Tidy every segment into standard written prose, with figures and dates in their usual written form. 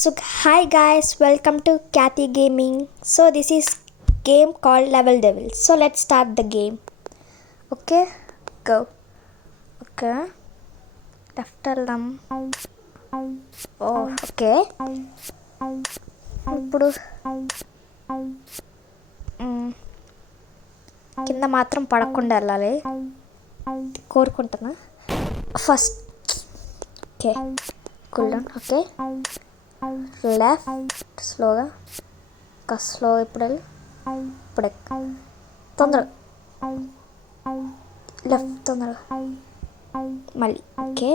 So hi guys, welcome to Kathy Gaming. So this is game called Level Devil. So let's start the game. Okay, go. Okay, left వెళ్దాం. Okay ఇప్పుడు కింద మాత్రం పడకుండా వెళ్ళాలి కోరుకుంటున్నా. First okay cool down. Okay left స్లోగా slow ఇప్పుడు ఇప్పుడు తొందరగా లెఫ్ట్ తొందరగా మళ్ళీ ఓకే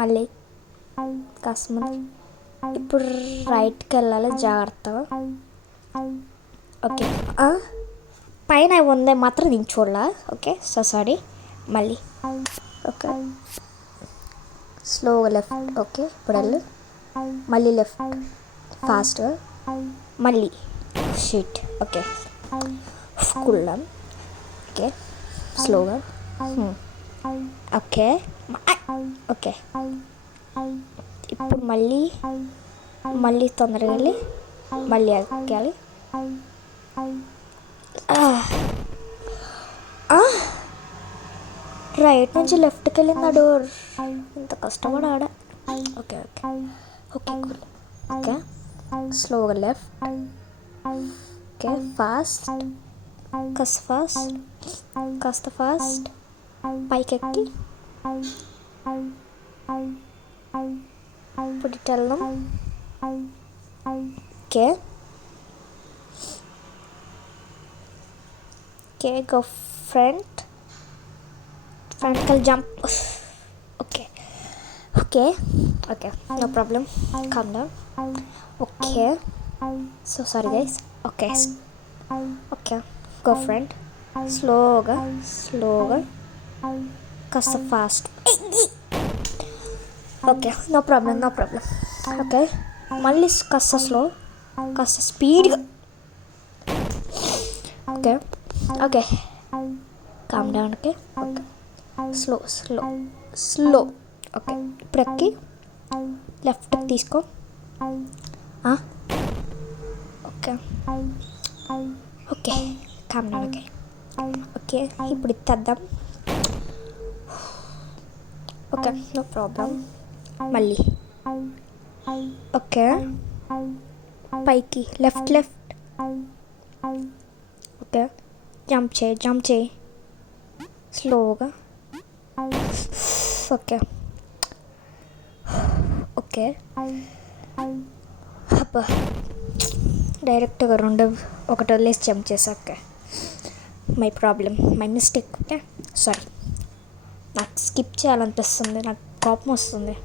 మళ్ళీ కాస్త ముందు ఇప్పుడు రైట్కి వెళ్ళాలి జాగ్రత్తగా. ఓకే పైన ఉందే మాత్రం నేను చూడాల. Okay so sorry. మళ్ళీ ఓకే స్లోగా లెఫ్ట్. ఓకే ఇప్పుడు వెళ్ళు మళ్ళీ లెఫ్ట్ ఫాస్ట్గా మళ్ళీ షీట్. ఓకే కూల్ ఓకే స్లోగా ఓకే ఓకే ఇప్పుడు మళ్ళీ తొందరగా వెళ్ళి మళ్ళీ ఎక్కాలి. రైట్ నుంచి లెఫ్ట్కి వెళ్ళింది ఆ డోర్. ఇంత కష్టపడి ఆడ. Okay okay okay cool. Okay స్లోగా లెఫ్ట్. ఓకే ఫాస్ట్ కాస్త ఫాస్ట్ పైకి ఎక్కి ఇప్పుడు ఇటు వెళ్దాం. ఓకే ఓకే గో ఫ్రంట్కి jump. Okay okay okay no problem calm down. Okay so sorry guys. Okay okay go front స్లోగా కాస్త fast. Okay no problem. Okay మళ్ళీ కాస్త స్లో కాస్త స్పీడ్గా. Okay okay calm down. Okay okay slow okay ఇప్పుడు ఎక్కి లెఫ్ట్కి తీసుకో. Okay okay calm down. Okay okay ఇప్పుడు ఇద్దాం. Okay no problem. మళ్ళీ ఓకే పైకి లెఫ్ట్ ఓకే జంప్ చేయి స్లోగా. ఓకే ఓకే అబ్బా డైరెక్ట్గా ఒకటి వదిలేసి జంప్ చేసా. Okay my mistake. Okay sorry. నాకు స్కిప్ చేయాలనిపిస్తుంది, నాకు కోపం వస్తుంది.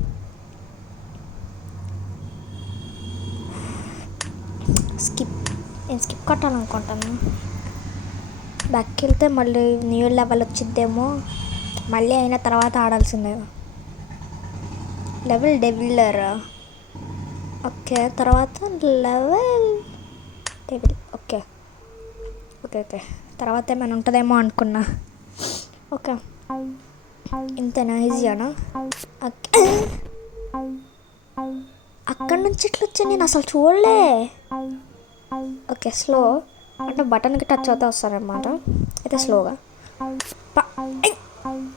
నేను స్కిప్ కొట్టాలనుకుంటాను. బ్యాక్కి వెళ్తే మళ్ళీ న్యూ లెవెల్ వచ్చిద్దేమో. మళ్ళీ అయిన తర్వాత ఆడాల్సిందే. లెవెల్ డెవిలర్. ఓకే తర్వాత level devil. Okay okay okay తర్వాత ఏమైనా ఉంటుందేమో అనుకున్నా. ఓకే ఇంతేనా ఈజీనా? అక్కడి నుంచి ఇట్లా వచ్చి నేను అసలు చూడలే. ఓకే స్లో అంటే బటన్కి టచ్ అవుతా వస్తారనమాట. అయితే స్లోగా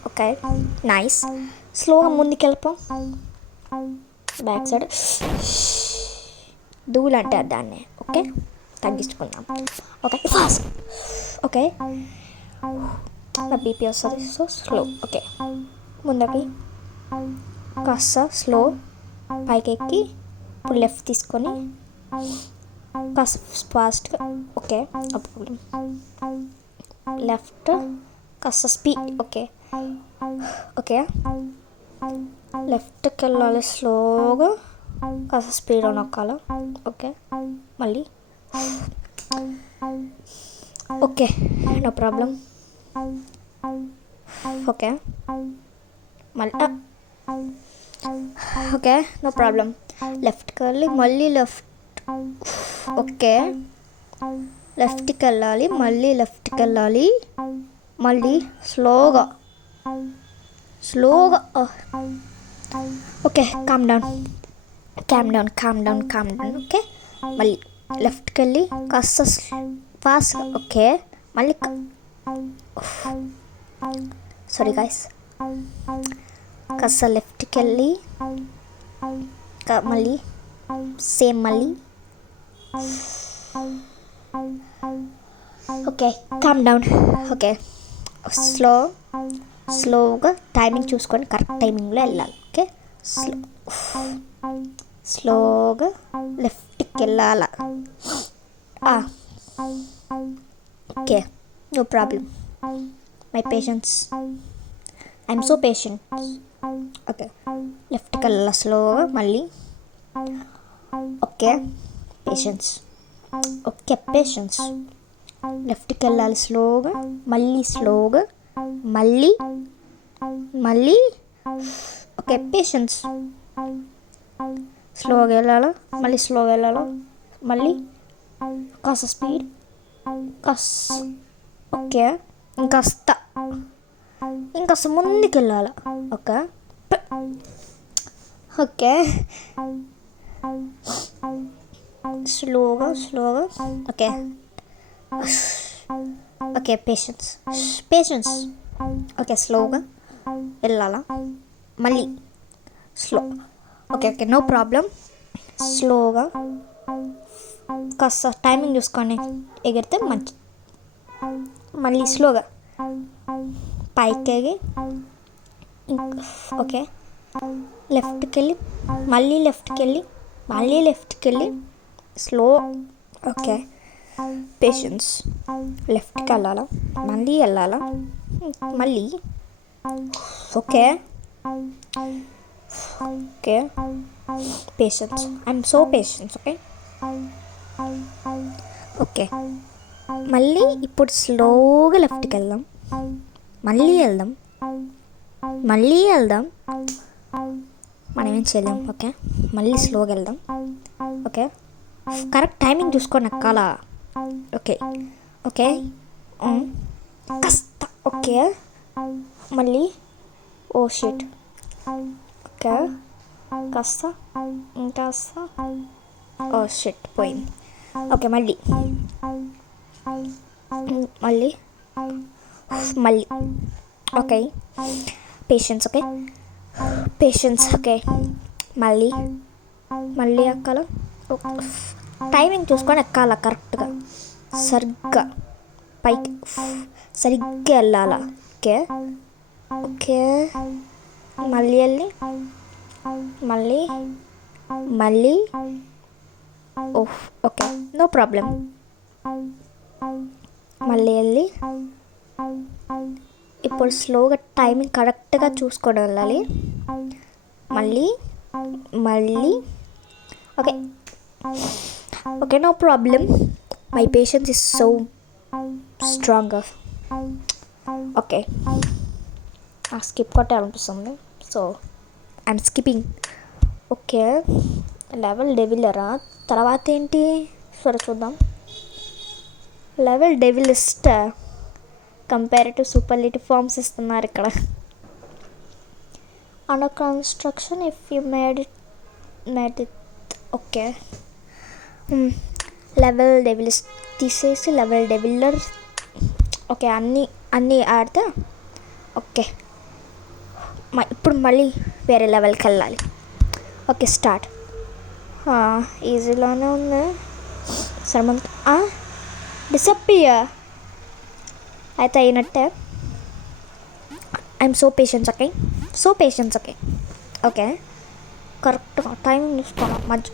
ఓకే నైస్. స్లోగా ముందుకు వెళ్ళిపో. బ్యాక్ సైడ్ ధూళి అంటే దాన్ని ఓకే తగ్గించుకుందాం. Okay fast. ఓకే నా బీపీ వస్తుంది సో స్లో. ఓకే ముందకి కాస్త స్లో పైకి ఎక్కి ఇప్పుడు లెఫ్ట్ తీసుకొని కాస్త ఫాస్ట్గా. ఓకే ప్రాబ్లం లెఫ్ట్ కాస్త స్పీడ్. ఓకే ఓకే లెఫ్ట్కి వెళ్ళాలి స్లోగా కాస్త స్పీడ్గా నొక్కాలి. ఓకే మళ్ళీ ఓకే నో ప్రాబ్లం. ఓకే మళ్ళీ ఓకే నో ప్రాబ్లం. లెఫ్ట్కి వెళ్ళి మళ్ళీ లెఫ్ట్. ఓకే లెఫ్ట్కి వెళ్ళాలి మళ్ళీ స్లోగా okay calm down. Calm down okay. మళ్ళీ లెఫ్ట్కి వెళ్ళి కాస్త ఫాస్ట్ ఓకే. మళ్ళీ సారీ గాయస్, కాస్త లెఫ్ట్కి వెళ్ళి మళ్ళీ సేమ్ మళ్ళీ ఓకే. Calm down okay. స్లోగా టైమింగ్ చూసుకొని కరెక్ట్ టైమింగ్లో వెళ్ళాలి ఓకే. స్లోగా లెఫ్ట్కి వెళ్ళాల okay. No problem, my patience, I'm so patient okay. లెఫ్ట్కి వెళ్ళాల స్లోగా మళ్ళీ ఓకే. Patience okay. పేషెన్స్ లెఫ్ట్కి వెళ్ళాలి స్లోగా మళ్ళీ ఓకే. పేషెన్స్ స్లోగా వెళ్ళాలా మళ్ళీ కాస్త స్పీడ్ ఓకే. ఇంకాస్త ముందుకు వెళ్ళాలి ఓకే. ఓకే. స్లోగా ఓకే ఓకే. Patience okay. స్లోగా వెళ్ళాలా మళ్ళీ ఓకే. No problem. స్లోగా కాస్త టైమింగ్ చూసుకొని ఎగిరితే మంచి. మళ్ళీ స్లోగా పైకి ఎగి ఓకే. లెఫ్ట్కి వెళ్ళి స్లో ఓకే. పేషెన్స్ లెఫ్ట్కి వెళ్ళాలా మళ్ళీ okay. Patience, I'm so patience okay. మళ్ళీ ఇప్పుడు స్లోగా లెఫ్ట్కి వెళ్దాం మళ్ళీ వెళ్దాం మనం ఏం చేయలేం ఓకే. మళ్ళీ స్లోగా వెళ్దాం ఓకే. కరెక్ట్ టైమింగ్ చూసుకొని ఎక్కాలా ఓకే. కాస్త ఓకే. మళ్ళీ ఓ షిట్ ఓకే. కాస్త ఓ షిట్ పోయింది ఓకే. మళ్ళీ ఓకే. Patience okay. మళ్ళీ ఎక్కాల టైమింగ్ చూసుకొని ఎక్కాల కరెక్ట్గా సరిగ్గా పైకి సరిగ్గా వెళ్ళాలా ఓకే. మళ్ళీ వెళ్ళి మళ్ళీ ఓకే. No problem. మళ్ళీ వెళ్ళి ఇప్పుడు స్లోగా టైమింగ్ కరెక్ట్గా చూసుకొని వెళ్ళాలి మళ్ళీ okay. No problem, my patience is so stronger okay. Skip కొట్టాలనిపిస్తుంది so I'm skipping okay. Level డెవిలరా తర్వాత ఏంటి సరే చూద్దాం. Level devilest comparative superlative forms ఇస్తున్నారు ఇక్కడ. Under construction if you made it okay. Level devilest తీసేసి లెవెల్ డెవిలర్ ఓకే. అన్నీ ఆడితే ఓకే. ఇప్పుడు మళ్ళీ వేరే లెవెల్కి వెళ్ళాలి ఓకే. స్టార్ట్ ఈజీలోనే ఉంది సరే మనకి డిసప్పియర్ అయితే అయినట్టే. I'm so patience okay. కరెక్ట్గా టైమింగ్ చూసుకోవాలి మంచి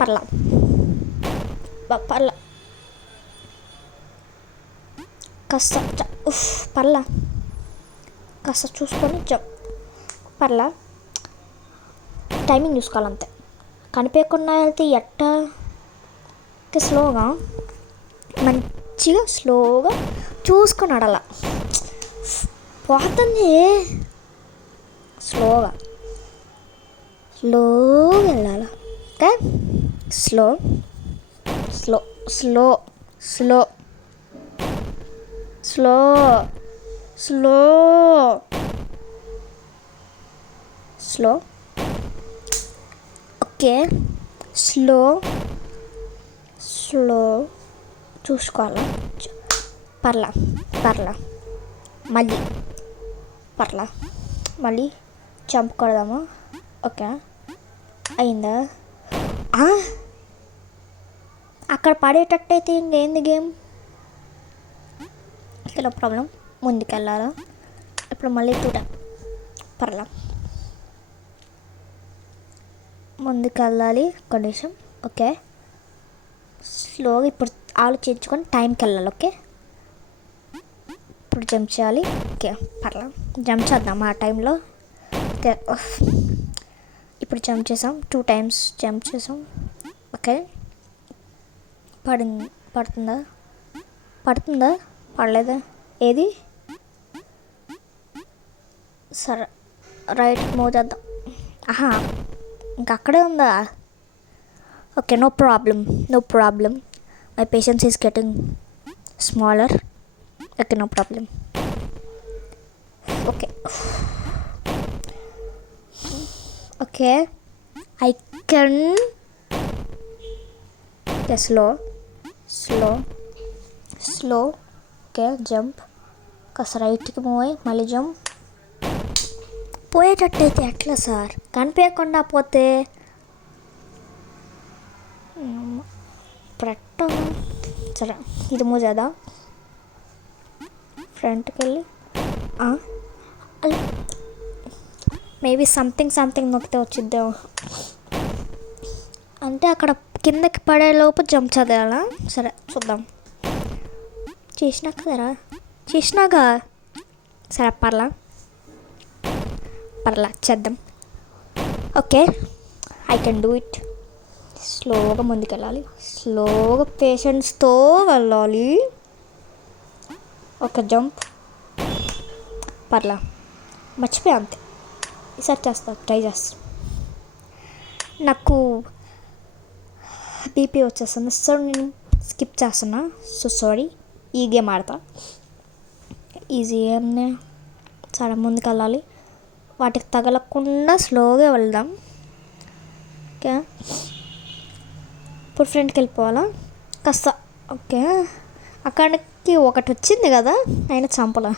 పర్లా కాస్త కాస్త చూసుకొని పర్లా టైమింగ్ చూసుకోవాలంతే. కనిపించకుండా వెళ్తే ఎట్టా స్లోగా మంచిగా స్లోగా చూసుకొని ఆడాల పోతుంది. స్లోగా వెళ్ళాలి okay. Slow okay, slow slow చూసుకోవాలా, పర్లా పర్లా మళ్ళీ పర్లా మళ్ళీ జంప్ కొడదాము. ఓకే, అయిందా? అక్కడ పడేటట్టయితే ఇంకేంది గేమ్. ఇలా ప్రాబ్లం, ముందుకెళ్ళాలా. ఇప్పుడు మళ్ళీ పర్లా ముందుకెళ్ళాలి కండిషన్. ఓకే, స్లోగా ఇప్పుడు ఆలోచించుకొని టైంకి వెళ్ళాలి. ఓకే, ఇప్పుడు జంప్ చేయాలి. ఓకే, పర్లా జంప్ చేద్దాం ఆ టైంలో. ఓకే, ఇప్పుడు జంప్ చేసాం, 2 times జంప్ చేసాం. ఓకే, పడుతుందా పడలేదా? ఏది? సరే, రైట్ మూవ్ చేద్దాం. ఇంకా అక్కడే ఉందా? Okay, no problem. My patience is getting smaller. Okay, no problem. Okay, I can. Slow. Okay, jump. కాస్త రైట్కి మూవ్ అయ్యి మళ్ళీ జంప్. పోయేటట్టయితే ఎట్లా సార్? కనిపించకుండా పోతే ఇప్పుడు సరే, ఇది మూవ్ చేద్దాం. ఫ్రంట్కి వెళ్ళి మేబీ సంథింగ్ నొక్కితే వచ్చిద్దాం. అంటే అక్కడ కిందకి పడేలోపు జంప్ చదవాలా? సరే చూద్దాం. చేసినాక సరే, పర్లా చేద్దాం. Okay, I can do it. స్లోగా ముందుకెళ్ళాలి, స్లోగా పేషెన్స్తో వెళ్ళాలి. ఒక జంప్. పర్లా మర్చిపోయా అంతే. ఈసారి ట్రై చేస్తా. నాకు బీపీ వచ్చేస్తుంది, సో నేను స్కిప్ చేస్తున్నా. So sorry. ఈ గేమ్ ఆడతా. ఈజీగానే చాలా ముందుకెళ్ళాలి, వాటికి తగలకుండా స్లోగా వెళ్దాం. ఓకే, ఇప్పుడు ఫ్రంట్కి వెళ్ళిపోవాలా కాస్త. ఓకే, అక్కడికి ఒకటి వచ్చింది కదా, అయినా చంపలా.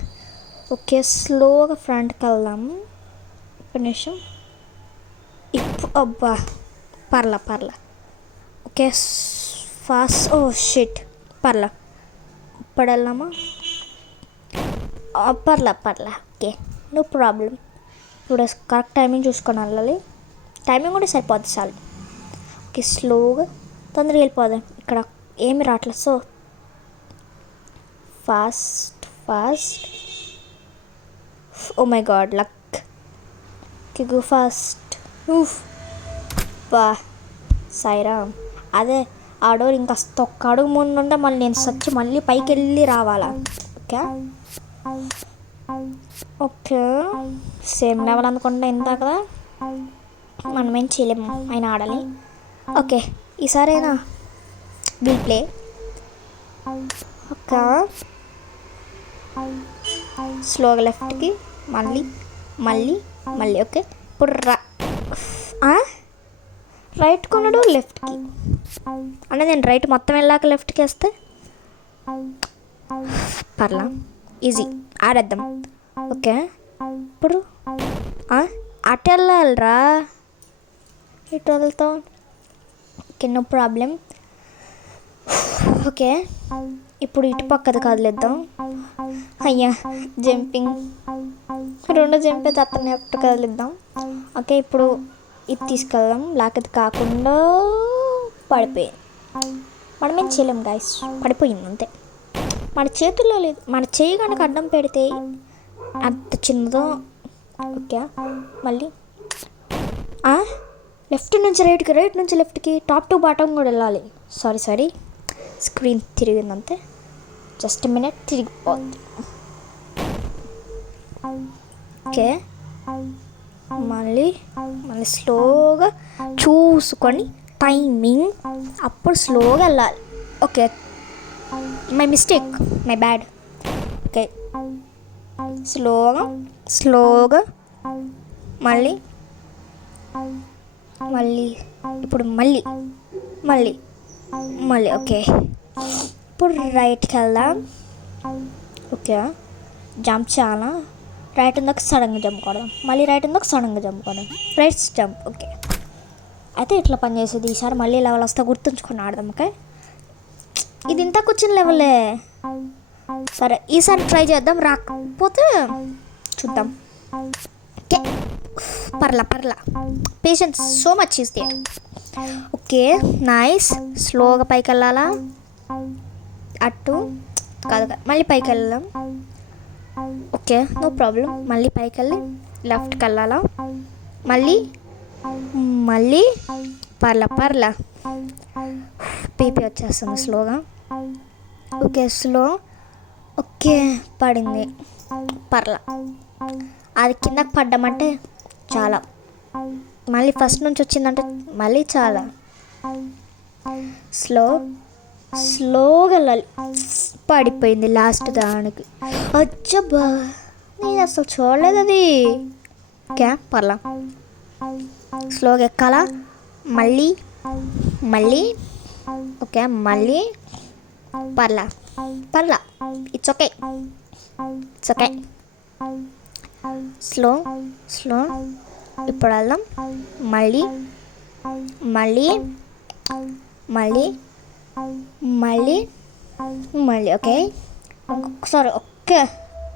ఓకే, స్లోగా ఫ్రంట్కి వెళ్దాం. ఒక నిమిషం. ఇప్పుడు అబ్బా, పర్లా. Okay, fast. ఓ షిట్, పర్లా. ఇప్పుడు వెళ్దామా? పర్లా. Okay, no problem. ఇప్పుడు కరెక్ట్ టైమింగ్ చూసుకొని వెళ్ళాలి. టైమింగ్ కూడా సరిపోద్ది చాలు. ఓకే, స్లోగా తొందరగా వెళ్ళిపోదాం. ఇక్కడ ఏమి రావట్లేదు, so fast. Oh my God, luck. Go fast. బా సాయిరామ్. అదే ఆ డోర్ ఇంకా ఒక్క అడుగు ముందు ఉంటే మళ్ళీ నేను సచ్చి మళ్ళీ పైకి వెళ్ళి రావాలా. ఓకే, సేమ్ లెవెల్ అనుకుంటా ఇందా కదా, మనమేం చేయలేము, ఆయన ఆడాలి. ఓకే, ఈసారైనా విల్ ప్లే. ఓకే, స్లోగా లెఫ్ట్కి మళ్ళీ. ఓకే, ఇప్పుడు రైట్ కొనడు లెఫ్ట్కి అంటే నేను రైట్ మొత్తం వెళ్ళాక లెఫ్ట్కి వేస్తే పర్లా, ఈజీ ఆడేద్దాం. ఓకే, ఇప్పుడు అటు వెళ్ళాలిరా, ఇటు వెళ్తాం. Okay, no problem. ఓకే, ఇప్పుడు ఇటు పక్కది కదిలేద్దాం. అయ్యా, జంపింగ్ 2 జంప్ అయితే అతన్ని ఎప్పుడు కదిలిద్దాం. ఓకే, ఇప్పుడు ఇది తీసుకెళ్దాం, లేకపోతే కాకుండా పడిపోయింది. మనమేం చేయలేం గైస్, పడిపోయింది అంతే. మన చేతుల్లో లేదు, మన చేయి కనుక అడ్డం పెడితే అంత చిన్నదో. ఓకే, మళ్ళీ లెఫ్ట్ నుంచి రైట్కి, రైట్ నుంచి లెఫ్ట్కి, టాప్ టు బాటమ్ కూడా వెళ్ళాలి. సారీ, స్క్రీన్ తిరిగిందంతే. జస్ట్ మినిట్, తిరిగిపోద్ది. ఓకే, మళ్ళీ స్లోగా చూసుకొని టైమింగ్, అప్పుడు స్లోగా వెళ్ళాలి. Okay, my mistake, my bad. Okay, స్లోగా మళ్ళీ ఇప్పుడు మళ్ళీ మళ్ళీ మళ్ళీ ఓకే. ఇప్పుడు రైట్కి వెళ్దాం. ఓకే, జంప్ చాలా. రైట్ ఉందాక సడన్గా జంప్ కొడదాం, మళ్ళీ రైట్ ఉందాక సడన్గా జంప్ కొడదాం, రైట్ జంప్. ఓకే, అయితే ఇట్లా పనిచేసేది. ఈసారి మళ్ళీ లెవెల్ వస్తే గుర్తుంచుకొని ఆడదాం. ఓకే, ఇది ఇంత కూర్చుని లెవెలే. సరే ఈసారి ట్రై చేద్దాం, రాకపోతే చూద్దాం. ఓకే, పర్లా patience so much is there. Okay nice. స్లోగా పైకి వెళ్ళాలా, అటు కాదు మళ్ళీ పైకి వెళ్దాం. Okay no problem. మళ్ళీ పైకి వెళ్ళి లెఫ్ట్కి వెళ్ళాలా, మళ్ళీ మళ్ళీ పర్లా పీపీ వచ్చేస్తుంది స్లోగా. Okay slow. ఓకే పడింది, పర్లా. అది కిందకి పడ్డామంటే చాలా, మళ్ళీ ఫస్ట్ నుంచి వచ్చిందంటే మళ్ళీ చాలా స్లోగా వెళ్ళాలి. పడిపోయింది లాస్ట్ దానికి. అచ్చబ్బా, నేను అసలు చూడలేదు అది. ఓకే పర్లా, స్లోగా ఎక్కాలా, మళ్ళీ ఓకే మళ్ళీ పర్లా. It's okay slow. ఇప్పుడు వెళ్దాం. మళ్ళీ ఓకే ఇంకొకసారి. Okay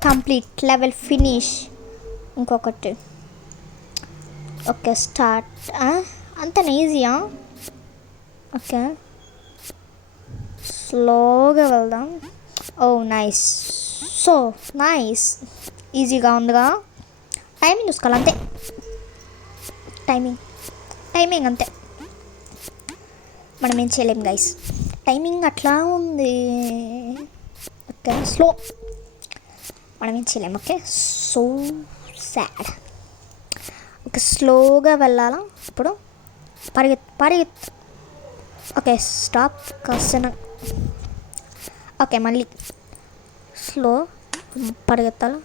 complete level finish. ఇంకొకటి. Okay start. అంత ఈజీయా? ఓకే స్లోగా వెళ్దాం. ఓ నైస్, సో నైస్, ఈజీగా ఉందిగా. టైమింగ్ చూసుకోవాలి అంతే, టైమింగ్ అంతే. మనం ఏం చేయలేం గైస్, టైమింగ్ అట్లా ఉంది. ఓకే స్లో, మనం ఏం చేయలేం. Okay so sad. ఓకే స్లోగా వెళ్ళాలా ఇప్పుడు. పరిగెత్తు. ఓకే స్టాప్ కాస్త. ఓకే మళ్ళీ స్లో, పరిగెత్తాలి.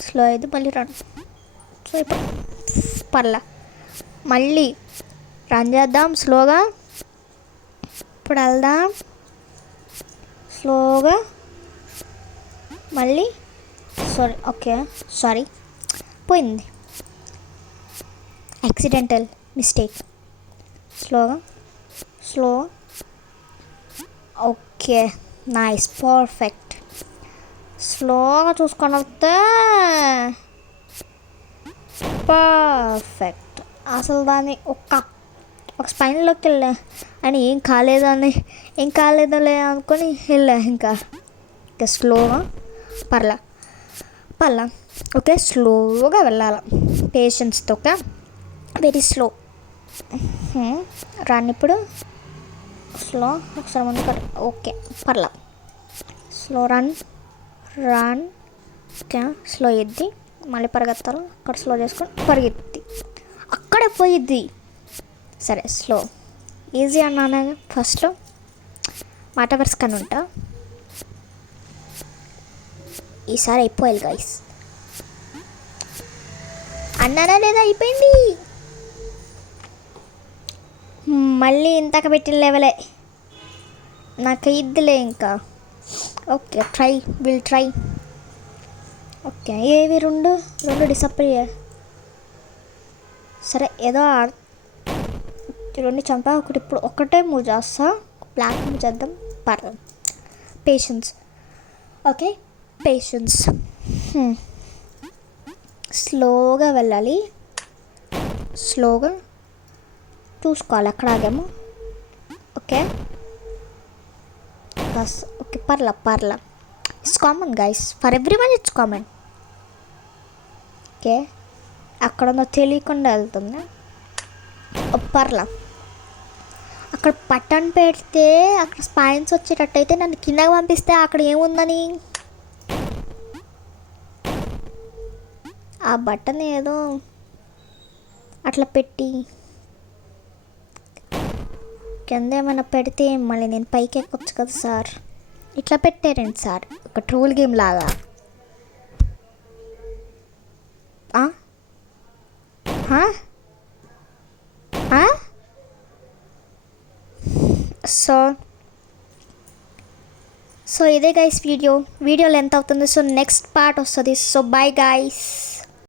స్లో అయితే మళ్ళీ రన్. సో ఇప్పుడు పర్లా, మళ్ళీ రన్ చేద్దాం స్లోగా. ఇప్పుడు వెళ్దాం స్లోగా. మళ్ళీ సారీ పోయింది, accidental mistake. Slow. Okay nice perfect. స్లోగా చూసుకొని వస్తే పర్ఫెక్ట్. అసలు దాన్ని ఒక స్పైన్లోకి వెళ్ళా అని ఏం కాలేదలే అనుకొని వెళ్ళా. ఇంకా స్లోగా పర్లా. ఓకే స్లోగా వెళ్ళాలి పేషెన్స్తో. Okay very slow. రన్ ఇప్పుడు స్లో. ఒకసారి ముందు ఓకే పర్లా. Slow run. ఓకే స్లో ఎద్ది మళ్ళీ పరిగెత్తాలి. అక్కడ స్లో చేసుకొని పరిగెత్తి అక్కడే పోయిద్ది. సరే స్లో. ఈజీ అన్నాను ఫస్ట్లో, మాట వరుసకని ఉంటా. ఈసారి అయిపోయాలి గైస్. అన్నానా లేదా? అయిపోయింది. మళ్ళీ ఇంతక పెట్టిన లెవెలే నాకు ఇద్దులే ఇంకా. Okay will try. ఓకే ఏవి రెండు డిసప్పియర్. సరే ఏదో రెండు చంపా. ఇప్పుడు ఒకటే మూవ్ చేస్తా, బ్లాక్ మూవ్ చేద్దాం. పర్లేదు పేషెన్స్. Okay patience. స్లోగా వెళ్ళాలి, స్లోగా చూసుకోవాలి ఎక్కడ ఆగాము. ఓకే ఓకే పర్లా. It's common guys, for everyone it's common. Okay అక్కడ తెలియకుండా వెళ్తుంది. పర్లా. అక్కడ బటన్ పెడితే అక్కడ స్పైన్స్ వచ్చేటట్టయితే నన్ను కిందకి పంపిస్తే అక్కడ ఏముందని ఆ బటన్ ఏదో అట్లా పెట్టి కింద ఏమైనా పెడితే మళ్ళీ నేను పైకి ఎక్కొచ్చు కదా సార్. ఇట్లా పెట్టారండి సార్, ఒక ట్రోల్ గేమ్ లాగా. సో ఇదే గైస్ వీడియో లెంత్ అవుతుంది. సో నెక్స్ట్ పార్ట్ వస్తుంది. So bye guys.